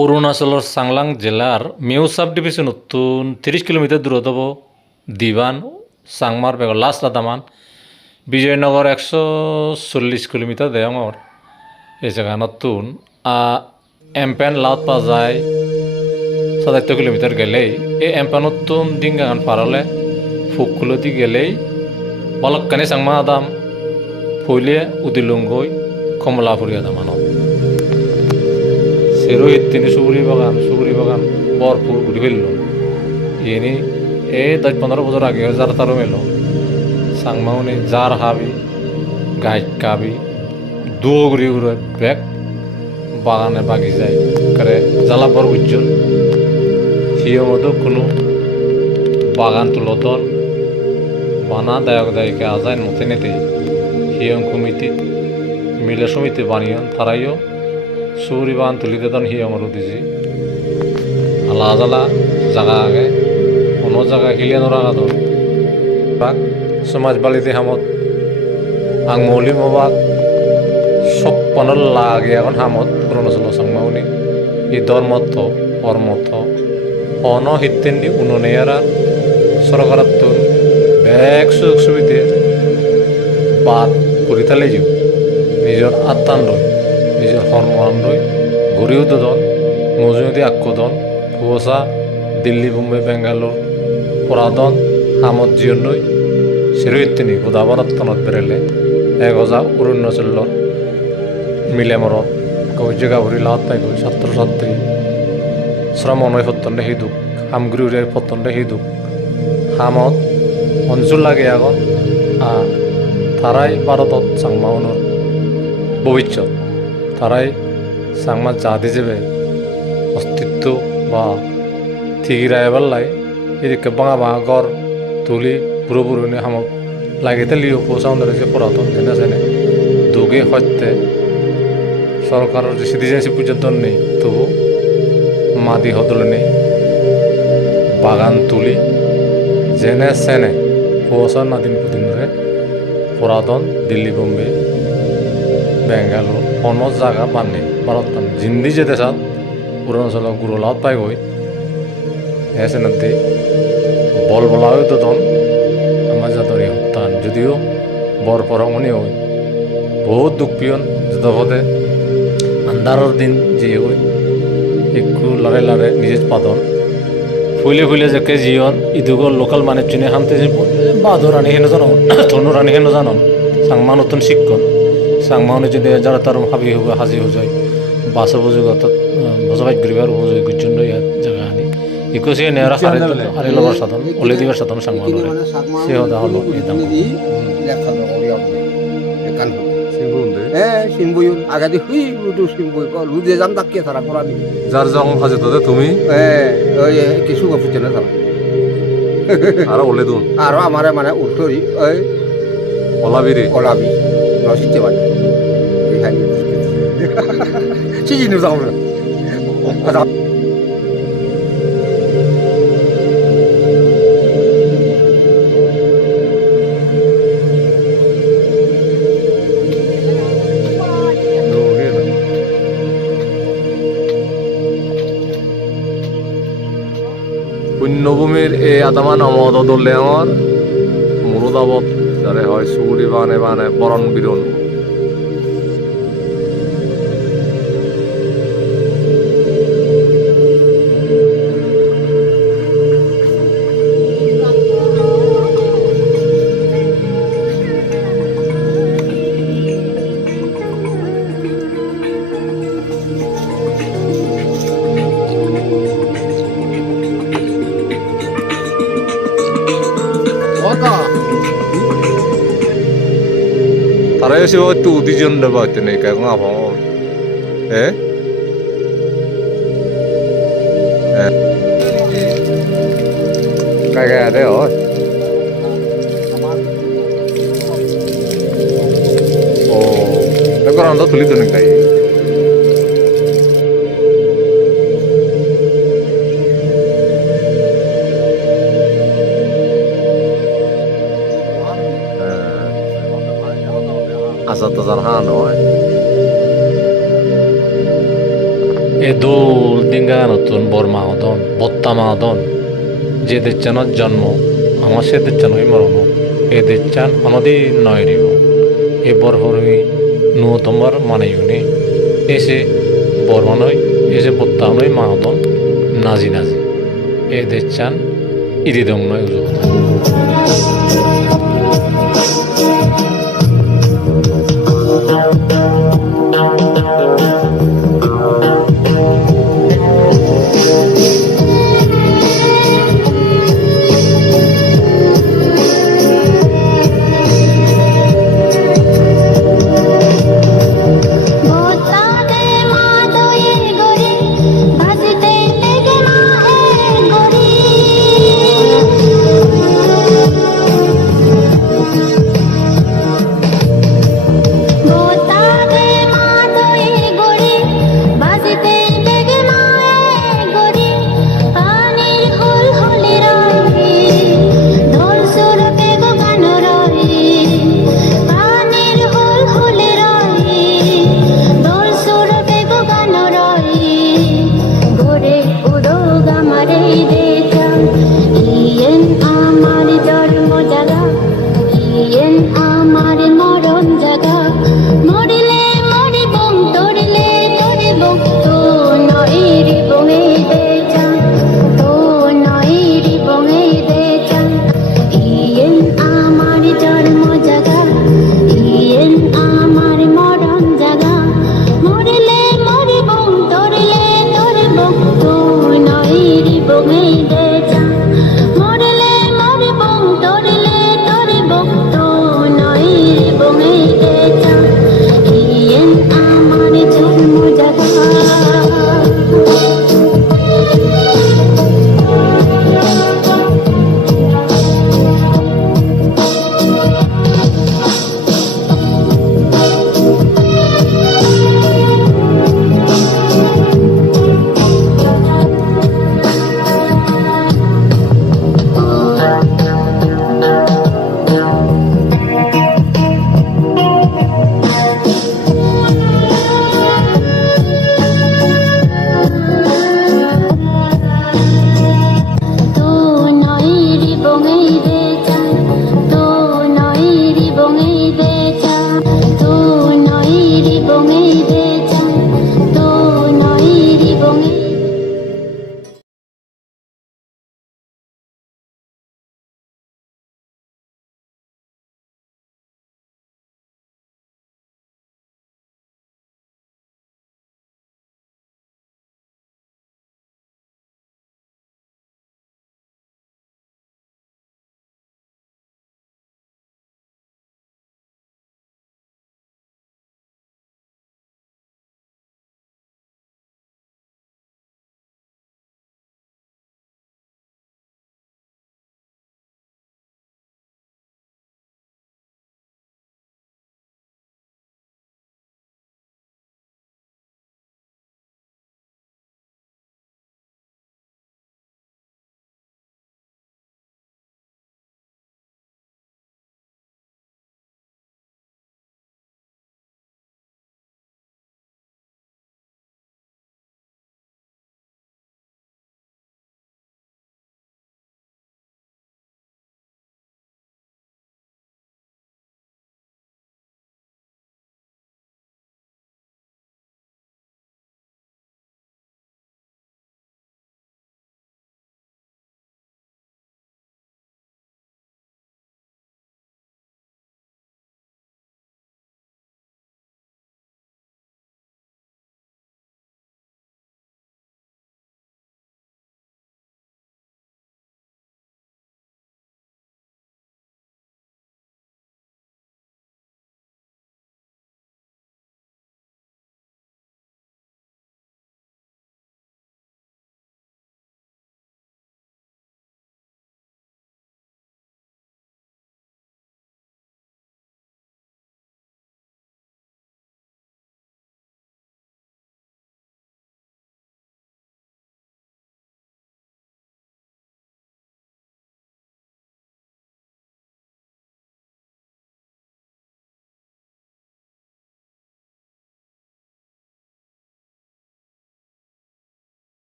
অৰুণাচলৰ চাংলাং জিলাৰ মেউ চাব ডিভিজন উত্তোন ত্ৰিছ কিলোমিটাৰ দূৰত হ'ব। দিবান চাংমাৰ বেগৰ লাষ্ট আদামান বিজয়নগৰ একশ চল্লিছ কিলোমিটাৰ দেয়ঙৰ এই জেগা নতুন এম্পেন লাউত পা যায়। সাতাত্তর কিলোমিটার গেলেই এই এম্পানতুন ডিঙ্গাগান পারলে ফুকুলতি গেলেই, বালককানি সাংমা আদাম, ফইলে উদিলুঙ্গই, কমলাপুরি আদামানত। সেরোহিত তিনি সুগুরি বাগান সুগুরি বাগান ভরপুর ঘুরি ফেলল ইনি এই দশ পনেরো বছর আগে যার তারও মেলো সাংমাউনি যার হাবি গাইড কাবি দুয়ো ঘুরি ঘুরে ব্যাগ বাগানে বাগি যায় করে জ্বালাপর উজ্জ্বল সিও মতো কোনো বাগান তুলতর বানা দায়ক দায়িকা আজায় নতে নেতে হিয়ং কমিটি মিলে সমিতি বানিয়ন তারাইও চুৰি বান তুলিতে তন সি অমৰুতি যি আলা জালা জাগা আগে কোনো জাগা শিলে নৰাগাত বাক সমাজ বালিতে সামত আং মৌলি মবাক চপনল লাগে এখন সামত অৰুণাচলৰ চাংমাউলি ই দৰমত্থ অৰ্মত্থ অন সিদ্ধান্তি উন্নয়েৰা চৰকাৰতো বেগ সুযোগ সুবিধা বাদ কৰি তালে যাওঁ। নিজৰ আত্মান লয় সন্মান লৈ ঘূৰিও দুজন মজুমতি আক্কোদন ফুৱচা দিল্লী বোম্বে বেংগালোৰ পৰাদন হামত জিয়ন লৈ চিৰহিতিনি গোদাবৰাত্তনত বেৰেলে এক হজা অৰুণাচলৰ মিলেমৰত জেগা ভৰি লাভ পাই গৈ ছাত্ৰ ছাত্ৰী শ্ৰমণয় সত্তনে সিদুক সামগ্ৰী ফতনে সিদুক হামত অঞ্চল লাগে আগত আহ তারাই ভারতত সাংমাউনের ভবিষ্যৎ তারাই সাংমা জাতি যাবে অস্তিত্ব বা ঠিকি রায়বার লাই এদিকে বাঙা বাঙা ঘর তুলি বুড়ো বুড়োনি হামক লাগিতে লিও পৌঁছাউন ধরেছে পুরাতন জেনে জেনে দুগে সত্যে সরকারের যে সিটিজেনশিপ পর্যন্ত নেই, তবু মাদি হদলে নেই। বাগান তুলি জেনে সেনে পৌঁছান নাদিন পুদিন ধরে পুরাতন দিল্লি বোম্বে। বেংগালোর অন্য জায়গা বানে ভারত বান জিন্দি যে দেশাত অৰুণাচলৰ গুৰুলাত পাই গৈ। এসে নদী বল বলাও তন আমার যাদরি হত্যান যদিও বর পরমনি হই বহুত দুখ পিয়ন যতপদে আন্ধাৰৰ দিন যে হই একটু লড়ে লড়ে নিজে পাদন। ফুলে ফুলে যাকে জিয়ন ইদুগর লোকাল মানে চুনে হামতে বাদর রানি হেন জানো? ধনু রানি হেন জানন সাংমা নতুন শিক্ষণ সাংমাউনে যদি যারা তার হাবি হবে হাজি হয়ে যায় বাসা বুঝুক অর্থাৎ বসবাস করিবার উপযোগী জন্য ইয়াত জায়গা আনি। ইকোসি নেরা হারে হারে লবার সাধন ওলে দিবার সাধন সাংমাউনে সে হদা হলো এই দাম। উঠু যার হাজে তোদের তুমি? কিছু না আর ওলে দুন। আর আমারে মানে উঠরি ওই ওলাবিরি ওলাবি নসিতে পারে এই হাই চিনি যাও না পুণ্যভূমির এই আদামান অমদ দলে আমার মুরুদাবত যারে হয় সুগুরি বানে বানে বরণ বিরণ। তারা এসে হয়তো উদিজন দেবা হইতে নেই কেন আবহাওয়া এ কাই কাই আরে হয় ও হান হয় এ দোল ডিঙ্গা নতুন বর মাহদন বত্তা মাহদন যে দেচ্ছানত জন্ম আমার সে দেচ্ছান হই মরণ এ দেচ্ছান অনদি নয় রিব এ বর হরমি নূতমর মানে ইউনি এসে বর মানই এসে বত্তা নই মাহদন নাজি নাজি এ দেচ্ছান ইদি দং নয় উজু Thank you.